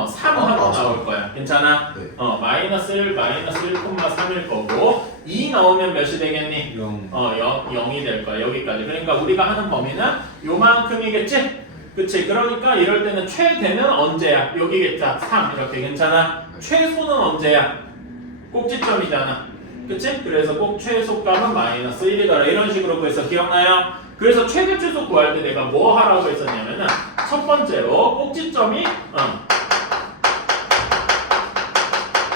3 하고 나올 거야. 괜찮아? 네. 마이너스 1, 마이너스 1,3일 거고 2 넣으면 몇이 되겠니? 0 0이 될 거야. 여기까지. 그러니까 우리가 하는 범위는 요만큼이겠지? 그치? 그러니까 이럴 때는 최대는 언제야? 여기겠다. 3 이렇게. 괜찮아? 네. 최소는 언제야? 꼭지점이잖아. 그치? 그래서 꼭 최소값은 마이너스 1이더라. 이런 식으로 구해서 기억나요? 그래서 최대 최소 구할 때 내가 뭐 하라고 했었냐면은 첫 번째로 꼭지점이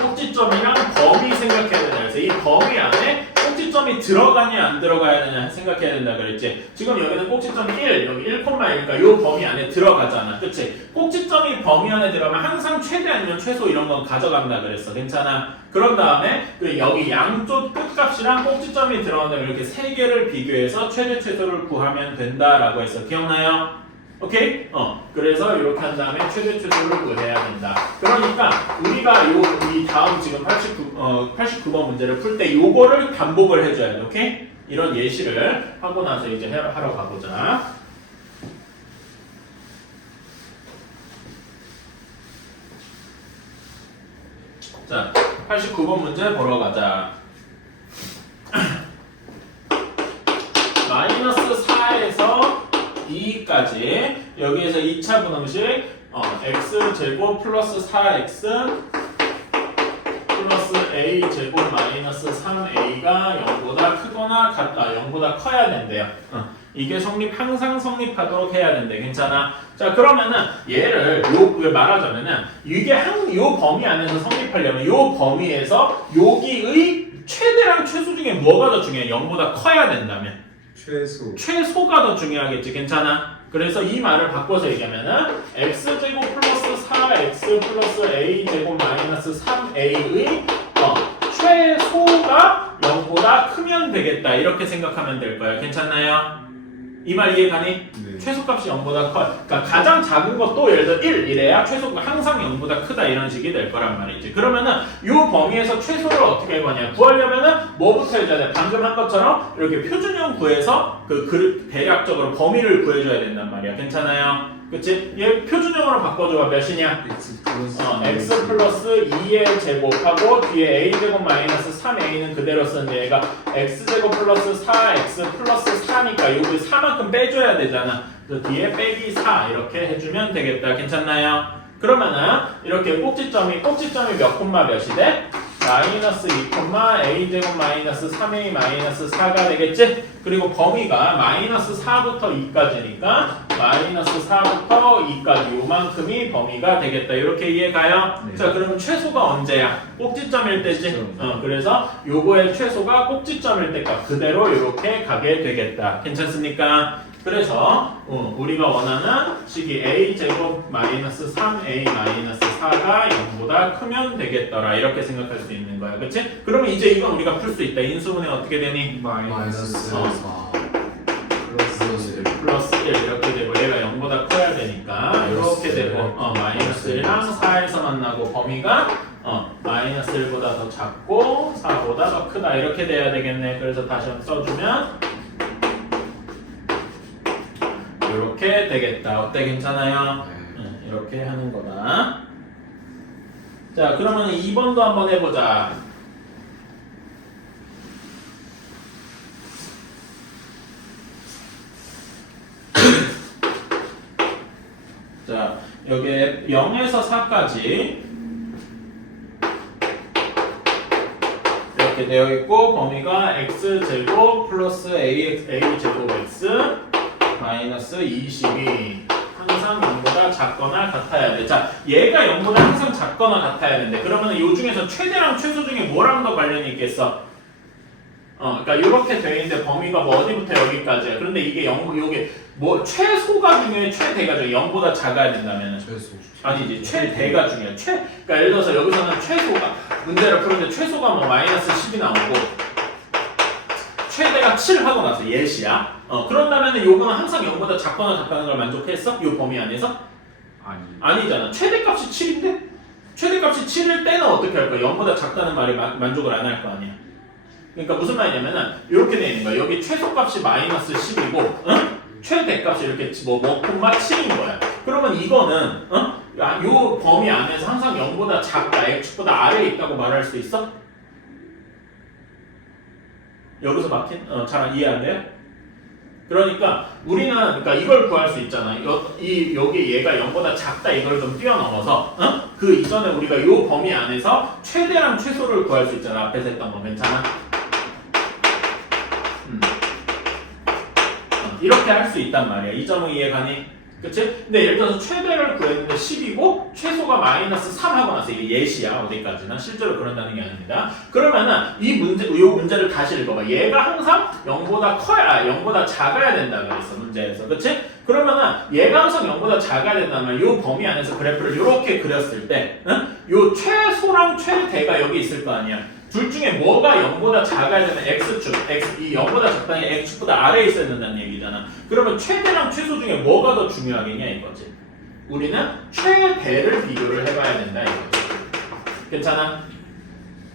꼭지점이랑 범위 생각해야 된다. 그래서 이 범위 안에 꼭지점이 들어가냐 안 들어가야 되냐 생각해야 된다 그랬지. 지금 여기는 꼭지점이 1, 여기 1,1이니까 이 범위 안에 들어가잖아. 그치? 꼭지점이 범위 안에 들어가면 항상 최대 아니면 최소 이런 건 가져간다 그랬어. 괜찮아? 그런 다음에 여기 양쪽 끝값이랑 꼭지점이 들어간다면 이렇게 세 개를 비교해서 최대 최소를 구하면 된다라고 했어. 기억나요? 오케이? 그래서 이렇게 한 다음에 최대 최소를 구해야 된다. 그러니까 우리가 이 다음 지금 89번 문제를 풀 때 요거를 반복을 해줘야 돼. 오케이? 이런 예시를 하고 나서 이제 하러 가보자. 자, 89번 문제 보러 가자. 마이너스 4에서 2까지 여기에서 2차 분홍식 x제곱 플러스 4x 플러스 a제곱 마이너스 3a가 0보다 크거나 같다. 0보다 커야 된대요. 이게 항상 성립하도록 해야 된대. 괜찮아? 자, 그러면은 얘를 말하자면은 이게 요 범위 안에서 성립하려면 요 범위에서 여기의 최대랑 최소 중에 뭐가 더 중요해? 0보다 커야 된다면 최소가 더 중요하겠지. 괜찮아? 그래서 이 말을 바꿔서 얘기하면은 x제곱 플러스 4x 플러스 a제곱 마이너스 3a의 최소가 0보다 크면 되겠다. 이렇게 생각하면 될 거야. 괜찮나요? 이 말 이해 가니? 네. 최소값이 0보다 커. 그러니까 가장 작은 것도 예를 들어 1 이래야 최소가 항상 0보다 크다 이런 식이 될 거란 말이지. 그러면은 이 범위에서 최소를 어떻게 할 거냐? 구하려면은 뭐부터 해줘야 돼? 방금 한 것처럼 이렇게 표준형 구해서 대략적으로 범위를 구해줘야 된단 말이야. 괜찮아요? 그치? 얘 표준형으로 바꿔줘봐. 몇이냐? x 플러스 2의 제곱하고 뒤에 a제곱 마이너스 3a는 그대로 쓰는데 얘가 x제곱 플러스 4x 플러스 4니까 여기 4만큼 빼줘야 되잖아. 그래서 뒤에 빼기 4 이렇게 해주면 되겠다. 괜찮나요? 그러면은 이렇게 꼭지점이 몇 콤마 몇이 돼? 마이너스 2 콤마 a제곱 마이너스 3a 마이너스 4가 되겠지? 그리고 범위가 마이너스 4부터 2까지니까 마이너스 4부터 2까지 요만큼이 범위가 되겠다. 이렇게 이해가요? 네. 자, 그러면 최소가 언제야? 꼭지점일 때지? 그래서 요거의 최소가 꼭지점일 때가 그대로 이렇게 가게 되겠다. 괜찮습니까? 그래서 우리가 원하는 식이 a제곱 마이너스 3a 마이너스 4가 0보다 크면 되겠더라. 이렇게 생각할 수 있는 거야. 그치? 그러면 이제 이건 우리가 풀 수 있다. 인수분해 어떻게 되니? 마이너스 4 플러스 1 이렇게 되고 얘가 0보다 커야 되니까 이렇게 되고 마이너스 1이랑 4에서 만나고 범위가 마이너스 1보다 더 작고 4보다 더 크다. 이렇게 돼야 되겠네. 그래서 다시 한번 써주면 이렇게 되겠다. 어때? 괜찮아요? 이렇게 하는 거다. 자, 그러면 2번도 한번 해보자. 자, 여기에 0에서 4까지 이렇게 되어 있고 범위가 x제곱 플러스 a제곱 x 마이너스 22 항상 0보다 작거나 같아야 돼. 자, 얘가 0보다 항상 작거나 같아야 되는데 그러면 이 중에서 최대랑 최소 중에 뭐랑 더 관련이 있겠어? 그러니까 이렇게 돼 있는데 범위가 뭐 어디부터 여기까지야. 그런데 이게 요게 뭐 최소가 중요해, 최대가 중요해. 0보다 작아야 된다면 아니지, 최대가 중요해. 그러니까 예를 들어서 여기서는 최소가 문제를 푸는데 최소가 뭐 마이너스 10이 나오고 최대가 7 하고 나서 예시야. 그런다면은 요거는 항상 0보다 작거나 같다는 걸 만족했어? 요 범위 안에서? 아니잖아. 최대값이 7인데? 최대값이 7일 때는 어떻게 할 거야? 0보다 작다는 말에 만족을 안 할 거 아니야. 그러니까 무슨 말이냐면은 이렇게 돼 있는 거야. 여기 최소값이 마이너스 10이고 최대값이 이렇게 뭐 7인 거야. 그러면 이거는 요 범위 안에서 항상 0보다 작다, x축보다 아래에 있다고 말할 수 있어? 여기서 막힌? 잘 이해 안 돼요? 그러니까 우리는 그러니까 이걸 구할 수 있잖아. 여기 얘가 0보다 작다 이걸 좀 뛰어넘어서 그 이전에 우리가 이 범위 안에서 최대랑 최소를 구할 수 있잖아. 앞에서 했던 거 괜찮아? 이렇게 할 수 있단 말이야. 이 점은 이해가니? 그치? 근데 예를 들어서 최대를 구했는데 10이고 최소가 마이너스 3 하고 나서 이게 예시야. 어디까지나 실제로 그런다는 게 아닙니다. 그러면은 이 문제를 다시 읽어봐. 얘가 항상 0보다 커야 0보다 작아야 된다 그랬어 문제에서. 그치? 그러면은 얘가 항상 0보다 작아야 된다면 이 범위 안에서 그래프를 이렇게 그렸을 때 요 최소랑 최대가 여기 있을 거 아니야. 둘 중에 뭐가 0보다 작아야 되는 x축, 이 0보다 적당히 x축보다 아래에 있어야 된다는 얘기잖아. 그러면 최대랑 최소 중에 뭐가 더 중요하겠냐 이거지. 우리는 최대를 비교를 해봐야 된다 이거지. 괜찮아?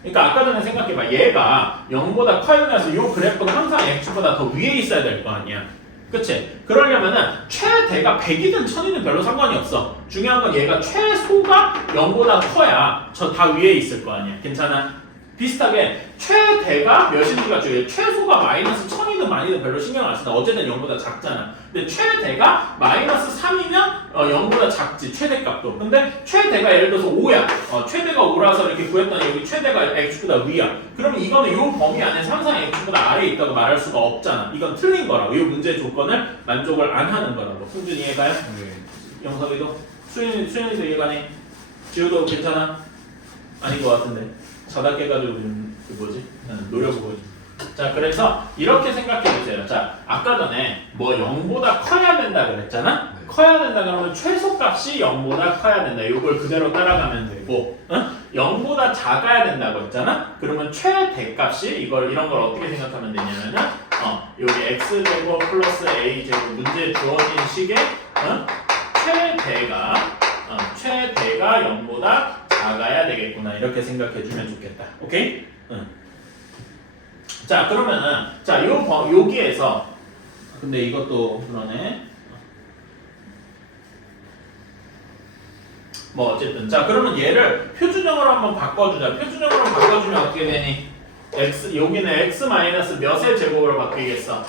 그러니까 아까 전에 생각해봐. 얘가 0보다 커야 돼서 이 그래프가 항상 x축보다 더 위에 있어야 될 거 아니야. 그치? 그러려면은 최대가 100이든 1000이든 별로 상관이 없어. 중요한 건 얘가 최소가 0보다 커야 저 다 위에 있을 거 아니야. 괜찮아? 비슷하게 최대가 몇인지가 중요해. 최소가 마이너스 1000이든 만이든 별로 신경 안 쓴다. 어쨌든 0보다 작잖아. 근데 최대가 마이너스 3이면 0보다 작지. 최대값도. 근데 최대가 예를 들어서 5야. 최대가 5라서 이렇게 구했더니 여기 최대가 x보다 위야. 그러면 이거는 이 범위 안에서 항상 x보다 아래에 있다고 말할 수가 없잖아. 이건 틀린 거라고. 이 문제의 조건을 만족을 안 하는 거라고. 승준이 이해가요? 네. 영석이도? 수현이도 이해가니? 지우도 괜찮아? 아닌 것 같은데. 자다 깨가지고 그 뭐지? 노려보고 자 그래서 이렇게 생각해보세요. 자 아까 전에 뭐 0보다 커야 된다 그랬잖아? 네. 커야 된다 그러면 최소값이 0보다 커야 된다. 이걸 그대로 따라가면 되고 0보다 작아야 된다고 했잖아? 그러면 최대값이 이런 걸 어떻게 생각하면 되냐면은 여기 x제곱 플러스 a제곱 문제에 주어진 식의 최대가 0보다 작아야 되겠구나 이렇게 생각해주면 좋겠다. 오케이? 응. 자 그러면은 자 여기에서 근데 이것도 그러네. 뭐 어쨌든 자 그러면 얘를 표준형으로 한번 바꿔주자. 표준형으로 바꿔주면 어떻게 되니? 여기는 x 마이너스 몇의 제곱으로 바뀌겠어?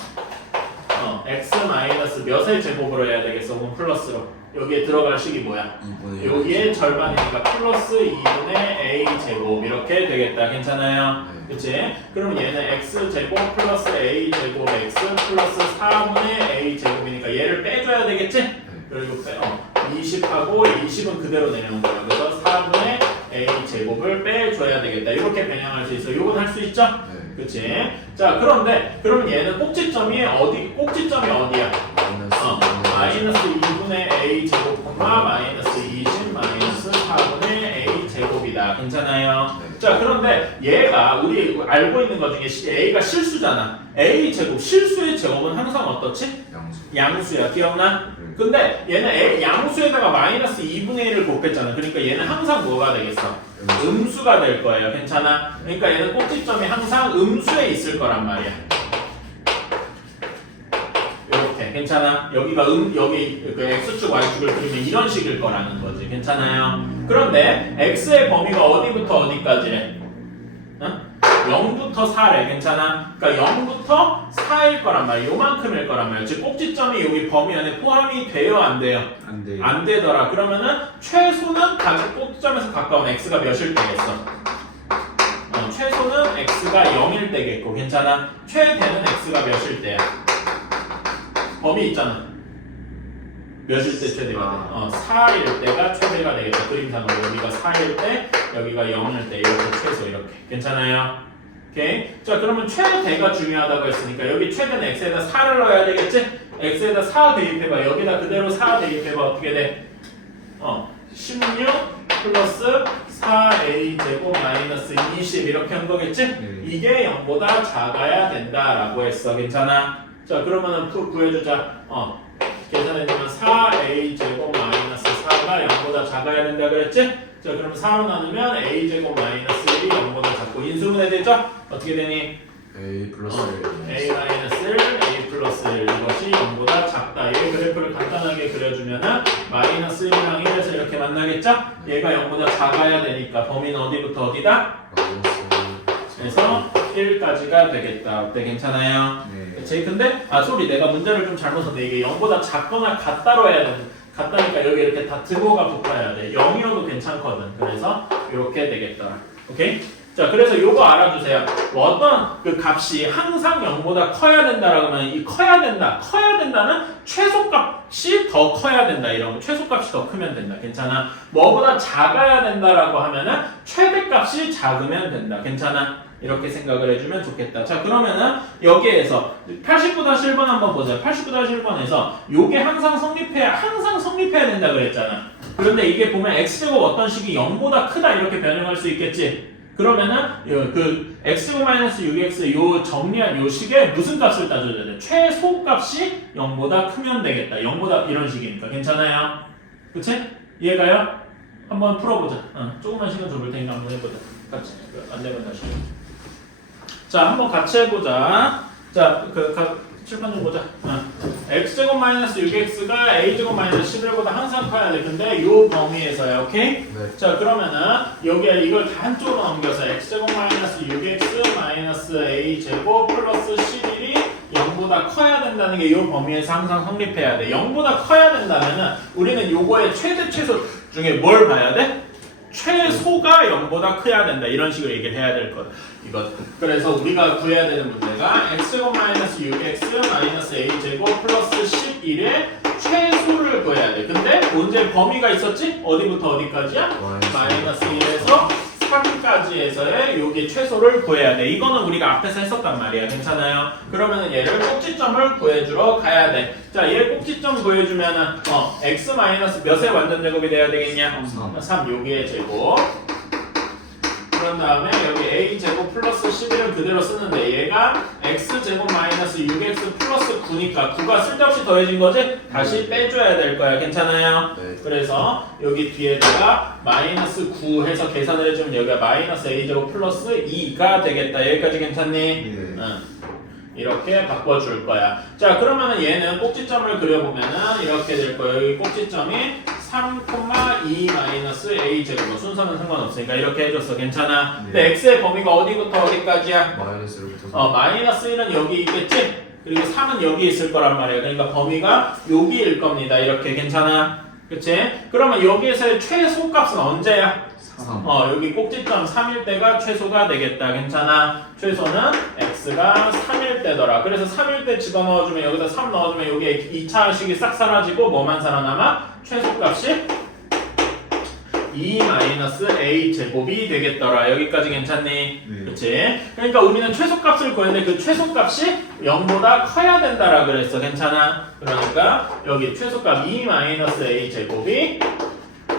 x 마이너스 몇의 제곱으로 해야 되겠어? 혹은 플러스로. 여기에 들어갈 식이 뭐야? 여기에 절반이니까 플러스 2분의 a 제곱 이렇게 되겠다. 괜찮아요? 네. 그치? 그럼 얘는 x 제곱 플러스 a 제곱 x 플러스 4분의 a 제곱이니까 얘를 빼줘야 되겠지? 네. 그리고 20하고 20은 그대로 내려온 거야. 그래서 4분의 a 제곱을 빼줘야 되겠다. 이렇게 변형할 수 있어. 이건 할 수 있죠? 네. 그치? 자 그런데 그러면 얘는 꼭지점이 어디야? 마이너스 2분의 a 제곱, 마이너스 20 마이너스 4분의 a 제곱이다. 괜찮아요? 네. 자 그런데 얘가 우리 알고 있는 것 중에 a가 실수잖아. a 제곱, 실수의 제곱은 항상 어떻지? 양수야. 기억나? 네. 근데 얘는 양수에다가 마이너스 2분의 1을 곱했잖아. 그러니까 얘는 항상 뭐가 되겠어? 음수가 될 거예요. 괜찮아? 그러니까 얘는 꼭지점이 항상 음수에 있을 거란 말이야. 이렇게 괜찮아? 여기가 여기 그 x축 y축을 그리면 이런 식일 거라는 거지. 괜찮아요? 그런데 x의 범위가 어디부터 어디까지래? 0부터 4래. 괜찮아? 그러니까 0부터 4일 거란 말이야. 요만큼일 거란 말이야. 즉 꼭지점이 여기 범위 안에 포함이 돼요? 안 돼요? 안 돼. 안 되더라. 그러면은 최소는 꼭지점에서 가까운 x가 몇일 때겠어? 최소는 x가 0일 때겠고. 괜찮아? 최대는 x가 몇일 때야? 범위 있잖아. 몇일 때 최대가 돼? 4일 때가 최대가 되겠다. 그림상으로 여기가 4일 때, 여기가 0일 때 이렇게 최소 이렇게. 괜찮아요? 오케이? 자 그러면 최대가 중요하다고 했으니까 여기 최대는 x에다 4를 넣어야 되겠지? x에다 4 대입해봐. 여기다 그대로 4 대입해봐. 어떻게 돼? 16 플러스 4a 제곱 마이너스 20 이렇게 한 거겠지? 이게 0보다 작아야 된다라고 했어. 괜찮아? 자 그러면은 구해주자. 계산해주면 4a 제곱 마이너스 4가 0보다 작아야 된다 그랬지? 자 그럼 4로 나누면 a 제곱 마이너스 1이 0보다 작고 인수분해 되죠? 어떻게 되니? A 플러스 a 마이너스 1, a 플러스 1 이것이 0보다 작다. 얘 그래프를 간단하게 그려주면은 마이너스 1이랑 1에서 이렇게 만나겠죠? 얘가 0보다 작아야 되니까 범위는 어디부터 어디다? 그래서 1까지가 되겠다. 어때? 괜찮아요? 네. 그치? 근데 내가 문제를 좀 잘못했네. 이게 0보다 작거나 같다로 해야 돼. 같다니까 여기 이렇게 다 등호가 붙어야 돼. 0이어도 괜찮거든. 그래서 이렇게 되겠더라. 오케이? 자, 그래서 요거 알아주세요. 뭐 어떤 그 값이 항상 0보다 커야 된다라고 하면 이 커야 된다는 최소값이 더 커야 된다. 이런 거. 최소값이 더 크면 된다. 괜찮아? 뭐보다 작아야 된다라고 하면은 최대값이 작으면 된다. 괜찮아? 이렇게 생각을 해주면 좋겠다. 자 그러면은 여기에서 89-1번 한번 보자. 89-1번에서 요게 항상 성립해야 된다 그랬잖아. 그런데 이게 보면 x제곱 어떤 식이 0보다 크다 이렇게 변형할 수 있겠지? 그러면은 그 x-6x 요 정리한 요 식에 무슨 값을 따져야 돼? 최소값이 0보다 크면 되겠다. 0보다 이런 식이니까 괜찮아요? 그치? 이해가요? 한번 풀어보자. 조금만 시간 줘볼 테니까 한번 해보자. 같이 안 되면 다시. 자, 한번 같이 해보자. 자, 칠판 좀 보자. x제곱 마이너스 6x가 a제곱 마이너스 11보다 항상 커야 돼. 근데 요 범위에서야, 오케이? 네. 자, 그러면은 여기에 이걸 다 한쪽으로 넘겨서 x제곱 마이너스 6x 마이너스 a제곱 플러스 11이 0보다 커야 된다는 게 요 범위에서 항상 성립해야 돼. 0보다 커야 된다면은 우리는 요거의 최대 최소 중에 뭘 봐야 돼? 최소가 0보다 커야 된다. 이런 식으로 얘기를 해야 될 거야. 이거. 그래서 우리가 구해야 되는 문제가 x제곱 마이너스 6x 마이너스 a제곱 플러스 11의 최소를 구해야 돼. 근데 문제 범위가 있었지? 어디부터 어디까지야? 마이너스 1에서 3까지에서의 여기 최소를 구해야 돼. 이거는 우리가 앞에서 했었단 말이야. 괜찮아요? 그러면은 얘를 꼭지점을 구해주러 가야 돼. 자, 얘 꼭지점 구해주면은 x 마이너스 몇의 완전 제곱이 돼야 되겠냐? 3 여기의 제곱. 그런 다음에 여기 a 제곱 플러스 11을 그대로 쓰는데 얘가 x 제곱 마이너스 6x 플러스 9니까 9가 쓸데없이 더해진 거지? 다시 빼줘야 될 거야. 괜찮아요? 네. 그래서 여기 뒤에다가 마이너스 9 해서 계산을 해주면 여기가 마이너스 a 제곱 플러스 2가 되겠다. 여기까지 괜찮니? 네. 응. 이렇게 바꿔줄 거야. 자, 그러면은 얘는 꼭지점을 그려보면은 이렇게 될 거예요. 여기 꼭지점이 3,2 마이너스 a 제곱. 순서는 상관없으니까 이렇게 해줬어. 괜찮아? 근데 x의 범위가 어디부터 어디까지야? 마이너스 1부터 마이너스 1은 여기 있겠지? 그리고 3은 여기 있을 거란 말이야. 그러니까 범위가 여기일 겁니다. 이렇게 괜찮아? 그치? 그러면 여기에서의 최소값은 언제야? 3. 여기 꼭지점 3일 때가 최소가 되겠다. 괜찮아? 최소는 x가 3일 때더라. 그래서 3일 때 집어넣어주면 여기다 3 넣어주면 여기에 2차식이 싹 사라지고 뭐만 살아남아? 최소값이 2-a 제곱이 되겠더라. 여기까지 괜찮니? 네. 그치? 그러니까 우리는 최소값을 구했는데 그 최소값이 0보다 커야 된다라 그랬어. 괜찮아? 그러니까 여기 최소값 2-a 제곱이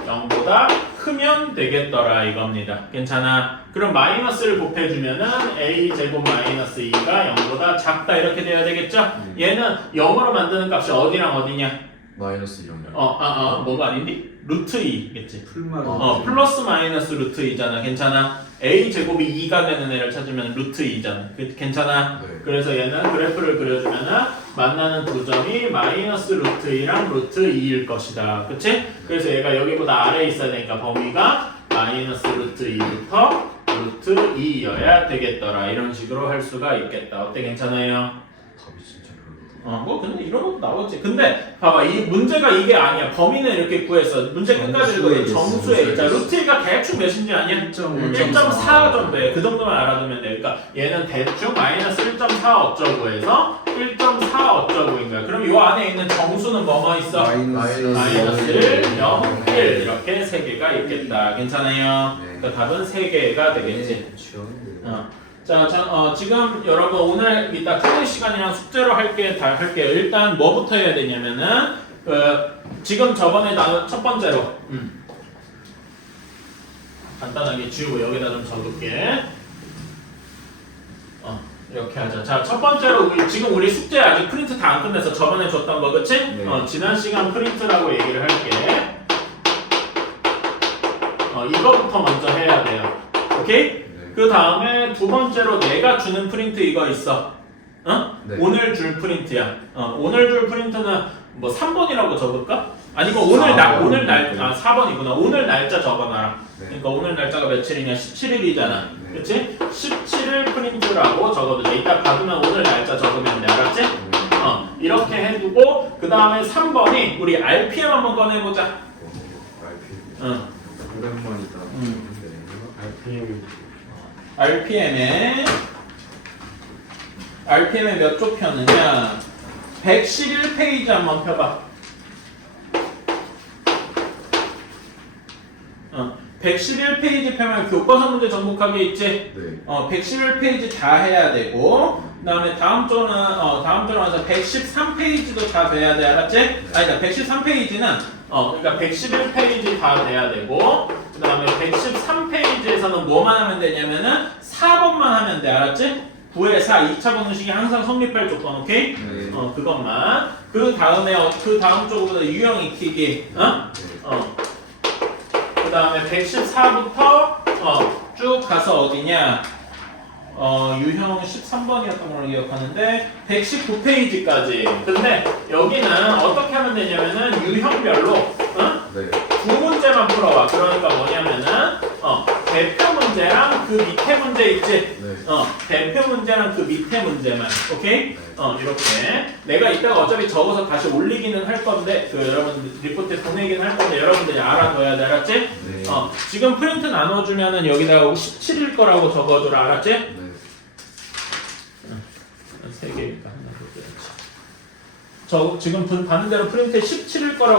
0보다 크면 되겠더라 이겁니다. 괜찮아? 그럼 마이너스를 곱해주면은 a 제곱 마이너스 2가 0보다 작다 이렇게 돼야 되겠죠? 얘는 0으로 만드는 값이 어디랑 어디냐? 마이너스 0이요. 뭐가 아닌디? 루트 2겠지? 풀마로 플러스 마이너스 루트 2잖아. 괜찮아? a 제곱이 2가 되는 애를 찾으면 루트 2잖아. 괜찮아? 네. 그래서 얘는 그래프를 그려주면은 만나는 두 점이 마이너스 루트 2랑 루트 2일 것이다. 그치? 그래서 얘가 여기보다 아래에 있어야 되니까 범위가 마이너스 루트 2부터 루트 2여야 되겠더라. 이런 식으로 할 수가 있겠다. 어때? 괜찮아요? 답이 진짜 별로다. 뭐 근데 이런 것도 나오지. 근데 봐봐, 이 문제가 이게 아니야. 범위는 이렇게 구했어. 문제 끝까지 읽어도 정수에 있자. 루트 2가 대충 몇인지 아니야? 1.4 정도에 그 정도만 알아두면 돼. 그러니까 얘는 대충 마이너스 1.4 어쩌고에서 1.4 어쩌고인 거야. 그럼 이 안에 있는 정수는 뭐뭐 있어? 마이너스 1, 0, 1 이렇게 세 개가 있겠다. 괜찮아요? 네. 그 답은 세 개가 되겠지. 자, 지금 여러분 오늘 이따 토요일 시간이랑 숙제로 할게요. 일단 뭐부터 해야 되냐면은 지금 저번에 나눈 첫 번째로 간단하게 지우고 여기다 좀 적을게. 이렇게 하자. 자, 첫 번째로 지금 우리 숙제 아직 프린트 다 안 끝내서 저번에 줬던 거 그치? 네. 지난 시간 프린트라고 얘기를 할게. 이거부터 먼저 해야 돼요. 오케이? 그 다음에 두 번째로 내가 주는 프린트 이거 있어. 네. 오늘 줄 프린트야. 오늘 줄 프린트는 뭐 3번이라고 적을까? 아니면 오늘 날 4번이구나. 오늘 날짜 적어놔라. 네. 그러니까 오늘 날짜가 며칠이냐? 17일이잖아. 네. 그치? 17일 프린트라고 적어도 돼. 이따 받으면 오늘 날짜 적으면 돼. 알았지? 이렇게 해두고 그 다음에 3번이 우리 RPM 한번 꺼내보자. 오랜만이다. RPM에 몇 쪽 펴느냐? 111페이지 한번 펴봐. 111페이지 펴면 교과서 문제 정복하기 있지? 네. 111페이지 다 해야 되고, 그 그다음에 다음 조는 와서 113페이지도 다 돼야 돼, 알았지? 아니다, 113페이지는 그러니까 111페이지 다 돼야 되고, 그다음에 113페이지에서는 뭐만 하면 되냐면은 4번만 하면 돼, 알았지? 9의 4, 2차 분식이 항상 성립할 조건, 오케이? 네. 그것만. 그 다음에 그 다음 쪽으로 유형 익히기, 그 다음에 114부터 쭉 가서 어디냐? 유형 13번이었던 걸로 기억하는데 119페이지까지. 근데 여기는 어떻게 하면 되냐면은 유형별로 네. 두 문제만 풀어봐. 그러니까 뭐냐면은 대표 문제랑 그 밑에 문제 있지? 네. 대표 문제랑 그 밑에 문제만. 오케이? 네. 이렇게 내가 이따가 어차피 적어서 다시 올리기는 할 건데 그 여러분 리포트에 보내기는 할 건데 여러분들이 알아둬야 돼, 알았지? 네. 지금 프린트 나눠주면은 여기다가 17일 거라고 적어두라, 알았지? 네. 3개니까 하나 더 빼야지. 지금 받는 대로 프린트에 17일 거라고